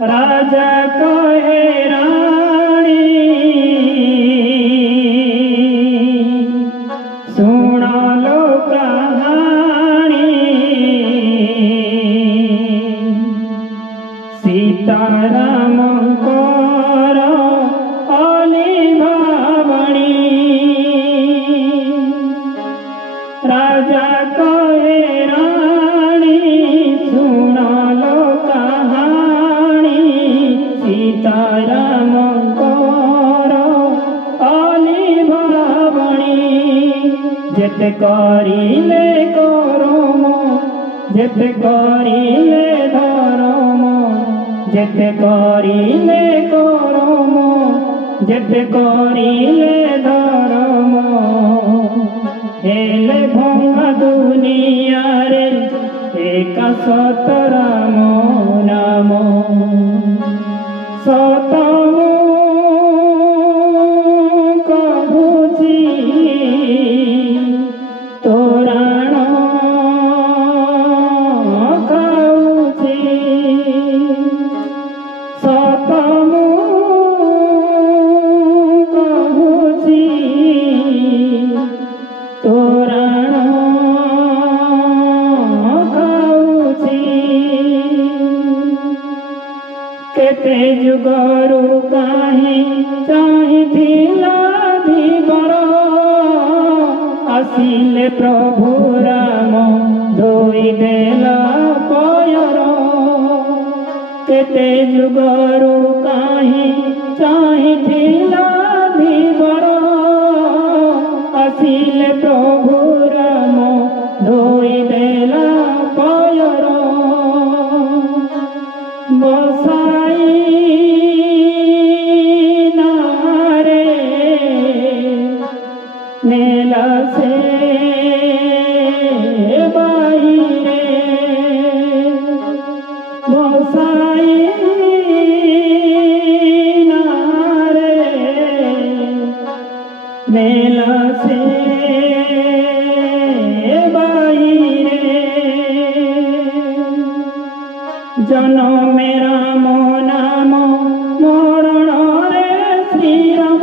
राजा कहे रानी सुन लो कहानी सीतारामंकर अलिभावणी राजा कहे रानी सुन लो कहानी सीतारामंकर अलिभावणी जेते करिले करम जेते करिले धर्म जेते करिले करम जेते करिले धर्म हेले भंगा दुनिया रे एक सत राम नाम सतमु कहुची तोराण खाऊची सतमु कहुची तोराण खाऊची केते जुगरु काहे चाहिथिला धीवर आसिले प्रभु राम धोई देला पयर केते जुगरु काहे चाहिथिला धीवर आसिले प्रभु राम धोई देला पयर बसाई नारे नेला से बाहिरे बसाई नारे नेला से बाहिरे जनमे राम नाम मरण रे श्री राम